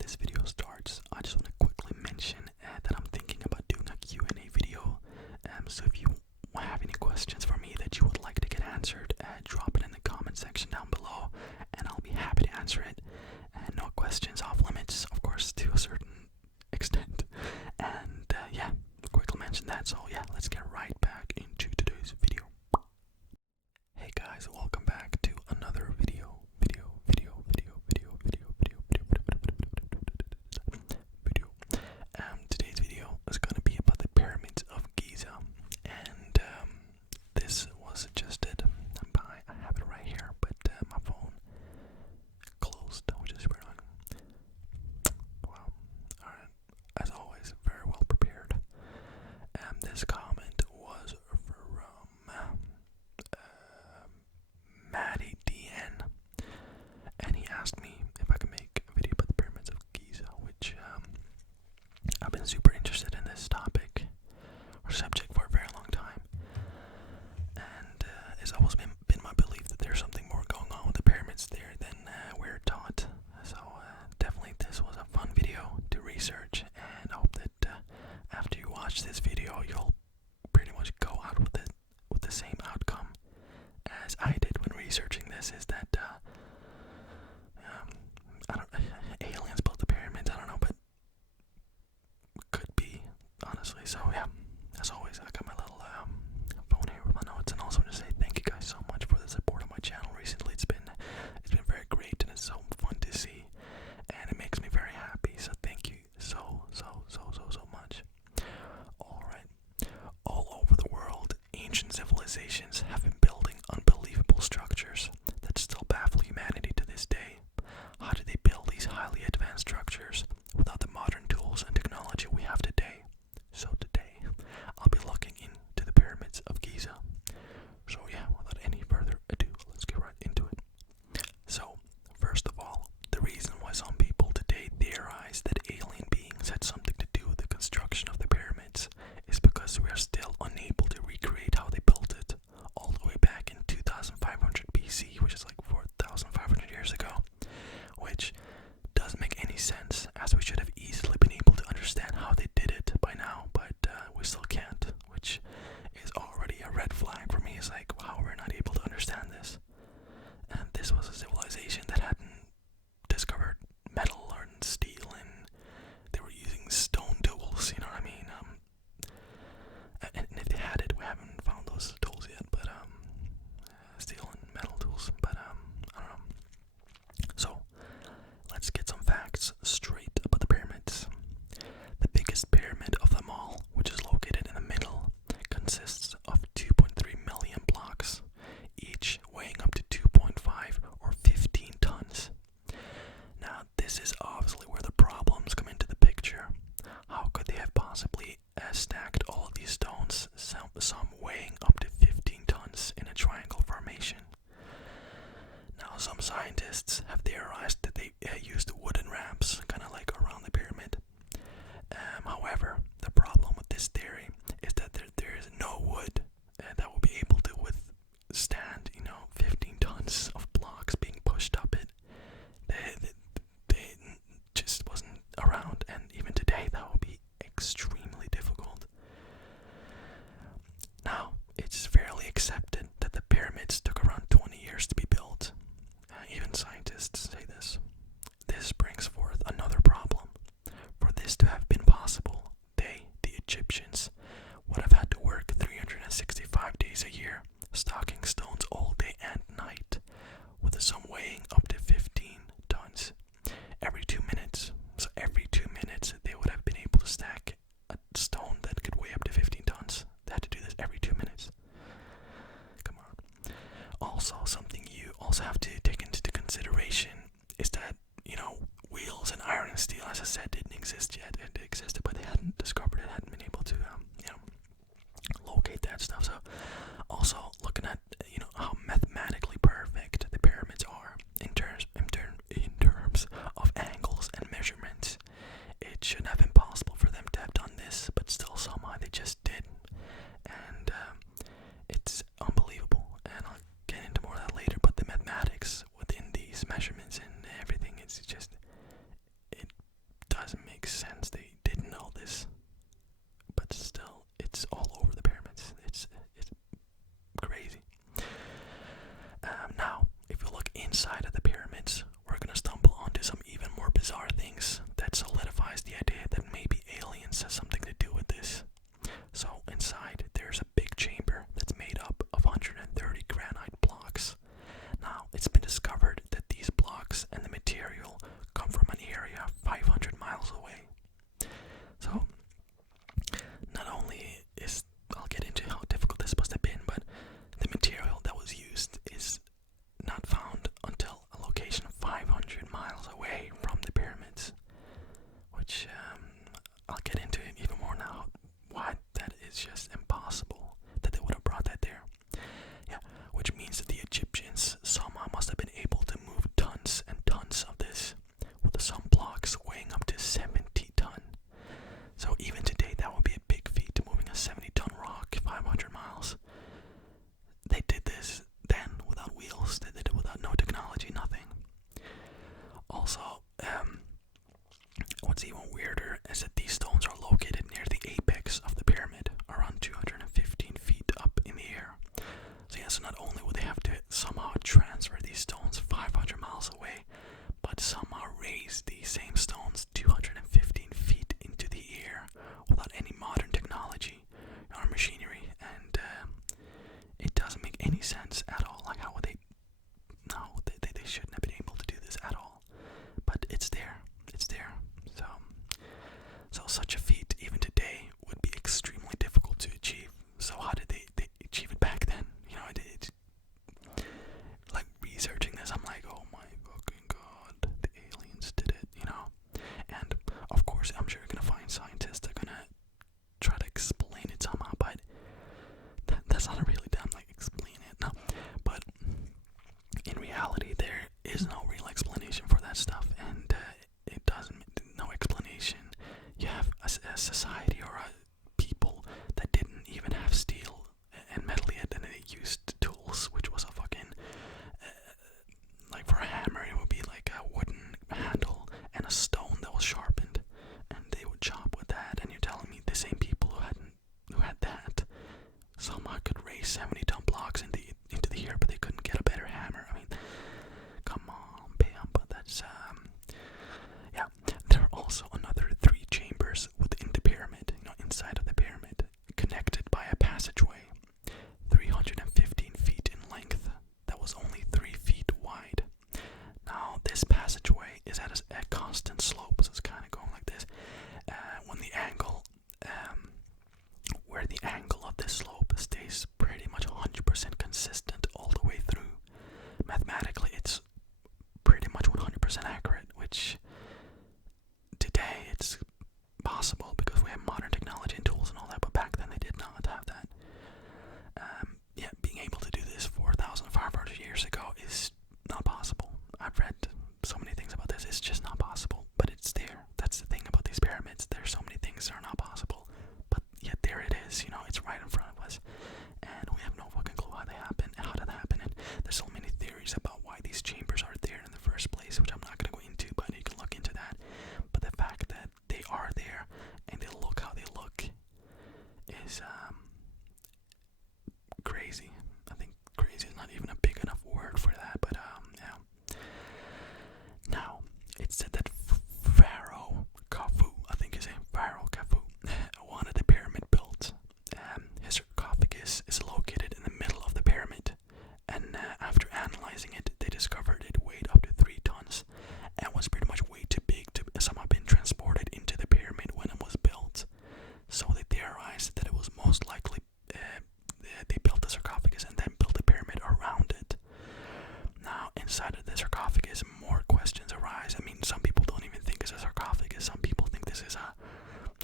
this video starts, I just want to quickly mention that I'm thinking about doing a Q&A video. So if you have any questions for me that you would like to get answered, drop it in the comment section down below, and I'll be happy to answer it. No questions off limits, of course, to a certain extent. And yeah, quickly mention that. So yeah, let's get right back into today's video. Hey guys, welcome back to another video. Today's video is going to be about the pyramids of Giza, and this was suggested by, I have it right here, but my phone closed, which is weird. Wow. Alright, as always, very well prepared. This comment was from Maddie DN, and he asked me if I could make a video about the pyramids of Giza, which I've been super interested in this topic or subject for a very long time, and it's always been my belief that there's something more going on with the pyramids there than we're taught. So definitely this was a fun video to research, and I hope that after you watch this video you'll pretty much go out with it with the same outcome as I did when researching this, is that I don't aliens built the pyramids, I don't know, but could be, honestly. So yeah, as always, I got my little phone here with my notes, and also to say thank you guys so much for the support of my channel recently. It's been very great, and it's so fun to see, and it makes me very happy. So thank you so much. Alright, all over the world, ancient civilizations have been building unbelievable structures that still baffle humanity to this day. How did they build these highly advanced structures without the modern tools and technology we have today? So today, I'll be looking into the pyramids of Giza. So yeah, without any further ado, let's get right into it. So, first of all, the reason why some people today theorize that alien beings had something to do with the construction of the pyramids is because we are still unable to recreate how they built it all the way back in 2500 BC, which is like 4,500 years ago, which doesn't make any sense, as we should have easily been able to understand how they did it by now, but we still can't, which is already a red flag for me. It's like, wow, we're not able to understand this. And this was a civilization that hadn't discovered metal or steel, and they were using stone tools, you know what I mean? And if they had it, we haven't found those tools yet, but steel and metal tools, but I don't know. So let's get some facts straight about the pyramids. The biggest pyramid of them all, which is located in the middle, consists of 2.3 million blocks, each weighing up to 2.5 or 15 tons. Now, this is obviously where the problems come into the picture. How could they have possibly stacked all of these stones, some weighing up to 15 tons, in a triangle formation? Now, some scientists have theorized that they used wooden ramps, kind of like around the pyramid. However, the problem with this theory is that there is no wood that will be able to withstand, 15 tons of blocks being pushed up it. They just wasn't around, and even today that would be extremely difficult. Now, it's fairly accepted that the pyramids took around 20 years to be built. Even scientists say this. This brings forth another problem. For this to have been possible, they, the Egyptians, would have had to work 365 days a year, stocking stones all day and night, with some weighing up to 15 tons. Every 2 minutes, they would have been able to stack a stone that could weigh up to 15 tons. They had to do this every 2 minutes. Come on. Also, something you also have to take into consideration is that, wheels and iron and steel, as I said, didn't exist yet. It existed, but they hadn't discovered it, hadn't been able to, locate that stuff. So, also looking at, how mathematically perfect the pyramids are in terms of angles and measurements, it shouldn't have been possible for them to have done this, but still somehow they just did, and it's unbelievable. And I'll get into more of that later. But the mathematics within these measurements and everything, it's just, it miles away from the pyramids, which I'll get into it even more now. Why that is just impossible that they would have brought that there. Yeah, which means that the Egyptians somehow must have been able to move tons and tons of this, with some blocks weighing up to 70 ton. So even today, that would be a big feat, moving a 70-ton rock 500 miles. They did this then without wheels. They did it without no technology, nothing. Also, what's even weirder is that these stones are located near the apex of the pyramid, around 215 feet up in the air. So yeah, so not only would they have to somehow transfer these stones 500 miles away, but somehow raise these same stones 215 feet into the air without any modern technology or machinery, and it doesn't make any sense at all. Like, how would they? No, they shouldn't have been able to do this at all. But it's there. So such a feat, even today, would be extremely difficult to achieve. So how did they achieve it back then? You know, like researching this, I'm like, oh my fucking god, the aliens did it, you know? And of course, I'm sure you're gonna find scientists that are gonna try to explain it somehow, but that's not really them, like, explain it, no. But in reality, there is no real explanation for that stuff, and it doesn't, no explanation. You have a society or a people that didn't even have steel and metal yet, and they used tools, which was a fucking, like for a hammer, it would be like a wooden handle and a stone that was sharpened, and they would chop with that. And you're telling me the same people who had that somehow could raise 70-ton blocks into the air, but they couldn't get a better hammer? I mean, come on, Pam. But that's yeah. There are also another 3 chambers within the pyramid, you know, inside of the pyramid, connected by a passageway, 315 feet in length, that was only 3 feet wide. Now, this passageway is at a constant slope, so it's kind of going like this. Where the angle of this slope stays pretty much 100% consistent all the way through. Mathematically, it's pretty much 100% accurate, which today it's possible because we have modern technology and tools and all that, but back then they did not have that. Yeah, being able to do this 4,500 years ago is not possible. I've read so many things about this, it's just not possible, but it's there. That's the thing about these pyramids, there's so many things that are not possible, but yet there it is, you know, it's right in front of us, and we have no fucking clue how they happen, and how did that happen, and there's so many theories about why these chambers are there in the first place, which I'm not going to go into, but you can look into that. But the fact that they are there, and they look how they look, is crazy. I think crazy is not even a big enough word for that, but yeah. Now, it's said that Pharaoh Khufu, I think his name, Pharaoh Khufu, wanted the pyramid built. His sarcophagus is located in the middle of the pyramid, and after analyzing it, they discovered it weighed up to 3 tons, and was pretty much way too big to somehow been transported into the pyramid when it was built. So they theorized that it was most likely they built the sarcophagus and then built the pyramid around it. Now, inside of the sarcophagus, more questions arise. I mean, some people don't even think it's a sarcophagus. Some people think this is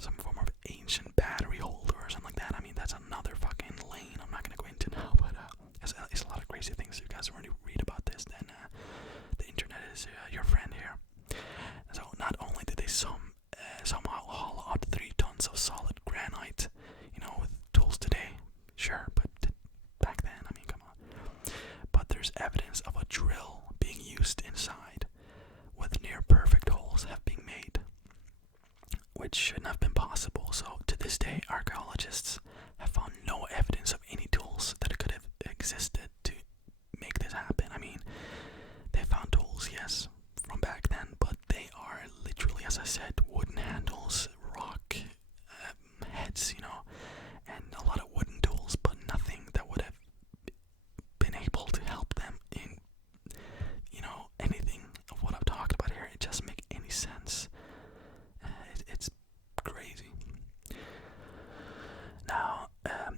some form of ancient battery holder or something like that. I mean, that's another fucking lane I'm not going to go into now, but it's a lot of crazy things. If you guys want to read about this, then the internet is your friend here. So not only did they somehow haul out 3 tons of solid granite, you know, with tools today, sure, but back then, I mean, come on. But there's evidence of a drill being used inside, with near perfect holes have been made, which shouldn't have been possible. So to this day, archaeologists have found no evidence of any tools that could have existed to make this happen. I mean, they found tools, yes, from back then, but they are literally, as I said, wooden handles, rock heads, you know, and a lot of wooden tools, but nothing that would have been able to help them in, you know, anything of what I've talked about here. It doesn't make any sense. It's crazy. Now,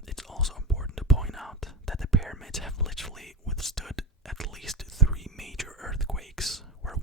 it's also important to point out that the pyramids have literally withstood at least 3 major earthquakes, where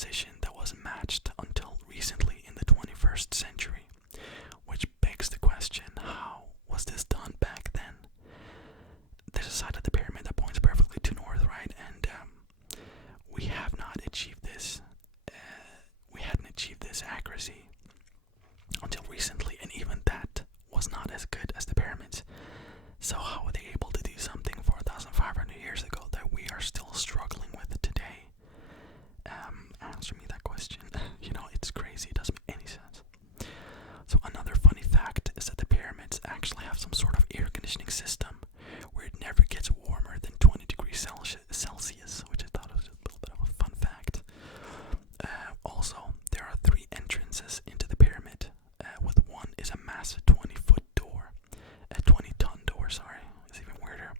precision that wasn't matched until recently in the 21st century. Which begs the question, how was this done back then? There's a side of the pyramid that points perfectly to north, right? And we have not achieved this. We hadn't achieved this accuracy until recently, and even that was not as good as the pyramids. So how were they able to do something 4,500 years ago that we are still struggling with today? Answer me that question. It's crazy. It doesn't make any sense. So another funny fact is that the pyramids actually have some sort of air conditioning system where it never gets warmer than 20 degrees Celsius, which I thought was a little bit of a fun fact. Also, there are 3 entrances into the pyramid, with one is a massive 20-foot door, a 20-ton door, sorry, it's even weirder.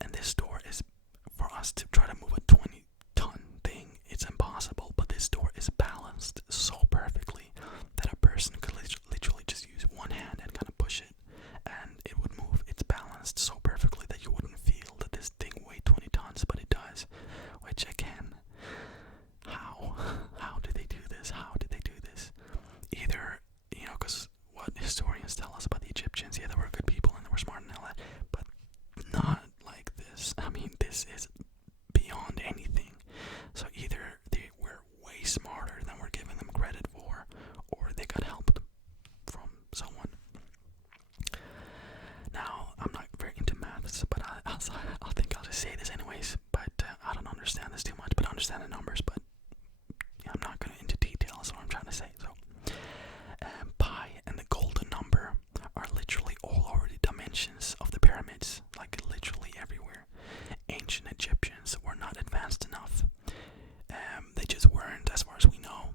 And this door is, for us to try to move a 20-ton thing, it's impossible, but this door is balanced so perfectly that a person could literally just use one hand and kind of push it, and it would move. It's balanced so perfectly that you wouldn't feel that this thing weighed 20 tons, but it does, which again, how do they do this? How did they do this? Either, because what historians tell us about the Egyptians, yeah, they were good people and they were smart and all that, but not like this. I mean, this is beyond anything. So either they were way smarter than we're giving them credit for, or they got help from someone. Now, I'm not very into maths, but I think I'll just say this anyways, but I don't understand this too much, but I understand the numbers, but I'm not going into details, what I'm trying to say. So, pi and the golden number are literally all already dimensions of the pyramids, like literally everywhere. Ancient Egyptians were not advanced enough. They just weren't, as far as we know.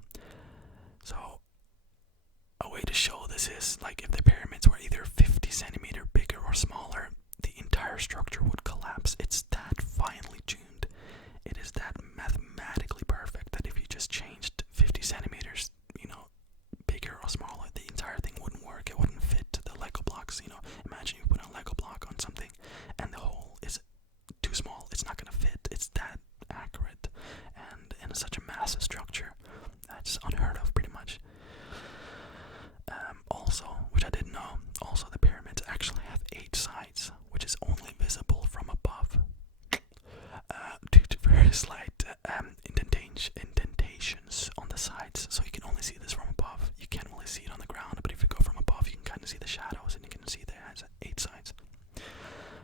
So, a way to show this is, like, if the pyramids were either 50 centimeter bigger or smaller, the entire structure would collapse. It's that finely tuned. It is that mathematically perfect that if you just changed 50 centimeters, bigger or smaller, the entire thing wouldn't work. It wouldn't fit the Lego blocks. Imagine you put a Lego block on something and the hole is too small. It's not going to fit. It's that accurate. And in such a massive structure, that's unheard of pretty much. Also, which I didn't know, also the pyramids actually have 8 sides, which is only visible from above. Due to very slight indentations on the sides, so you can only see this from above. You can't really see it on the ground, but if you go from above, you can kind of see the shadows, and you can see that it has 8 sides.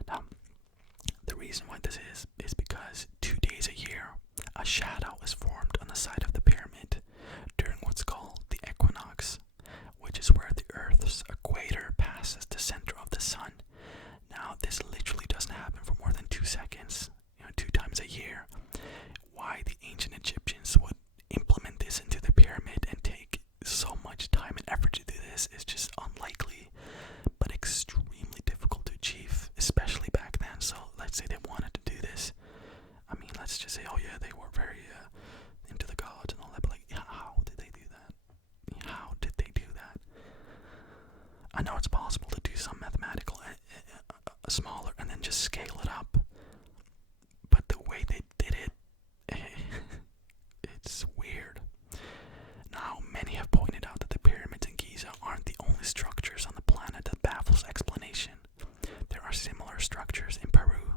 Now, the reason why this is because 2 days a year, a shadow is formed on the side of the pyramid during what's called the equinox, which is where the Earth's equator passes the center of the sun. Now, this literally doesn't happen for more than 2 seconds, 2 times a year. Why the ancient Egyptians would implement this into the pyramid and take so much time and effort to do this is just unlikely, but extremely difficult to achieve, especially back then. So let's say they wanted to do this. I mean, let's just say, oh yeah, they were very into the gods and all that, but like, yeah, how did they do that? How did they do that? I know it's possible to do some mathematical smaller and then just scale it up, but the way they did it, it's weird. Now, many have pointed out that the pyramids in Giza aren't the only structures on the planet that baffles explanation. There are similar structures in Peru,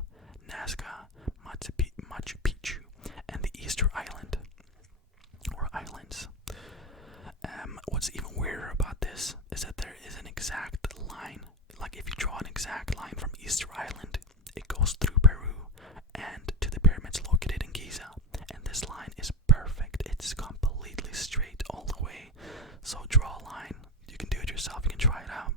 Nazca, Machu Picchu, and the Easter Island, or islands. What's even weirder about this is that there is an exact line. Like, if you draw an exact line from Easter Island, it goes through Peru and to the pyramids located in Giza, and this line is perfect. It's completely straight all the way. So draw a line. You can do it yourself. You can try it out.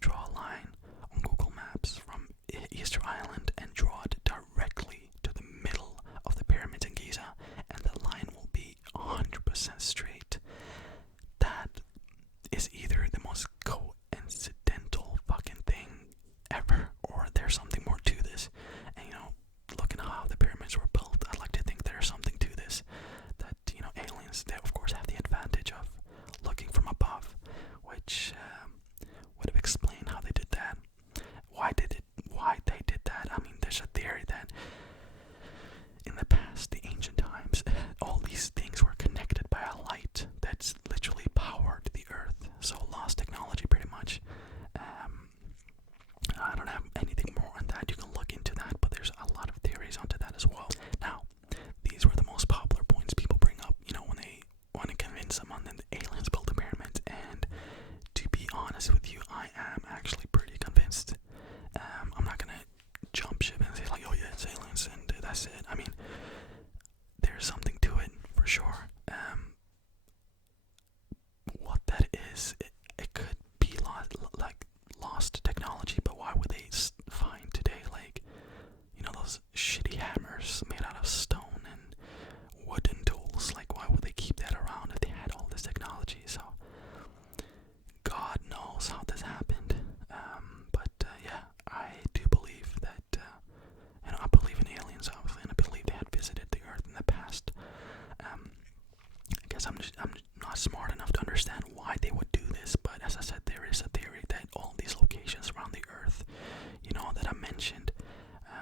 Draw a line on Google Maps from Easter Island and draw it directly to the middle of the pyramids in Giza, and the line will be 100% straight. That is either the most coincidental fucking thing ever, or there's something more to this. And looking at how the pyramids were built, I'd like to think there's something to this. That aliens, they of course have the advantage of looking from above, which would have explained how they did that. Why they did that? I mean, there's a theory that in the past, the ancient times, all these things there's something to it for sure. What that is, it could be lost technology, but why would they find today, like, those shitty hammers made out of stone and wooden tools? Like, why would they keep that around if they had all this technology? So God knows how this happened. But yeah, I do believe that, I believe in aliens, obviously, and I believe they had visited the Earth in the past. I guess I'm not smart enough to understand why they would do this, but as I said, there is a theory that all these locations around the Earth, that I mentioned,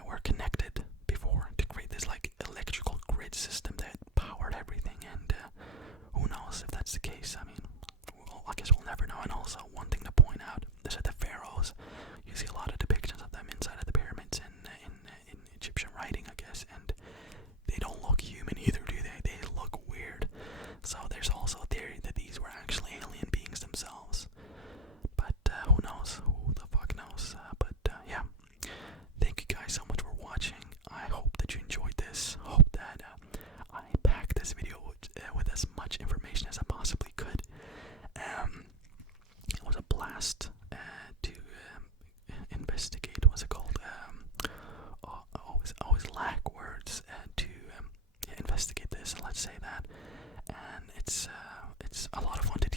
were connected before to create this like electrical grid system that powered everything. And who knows if that's the case? I mean, I guess we'll never know. And also, one thing to point out is that the pharaohs, you see a lot of depictions of them inside of the pyramids in Egyptian writing, I guess, and they don't look human either, do they? They look weird. So there's also a theory that these were actually alien beings themselves. But who knows? Who the fuck knows? But yeah, thank you guys so much for watching. I hope that you enjoyed this. Hope that I packed this video with as much information as I possibly could. It was a blast to investigate. What's it called? Always lack words to investigate this. Let's say that, and it's a lot of fun to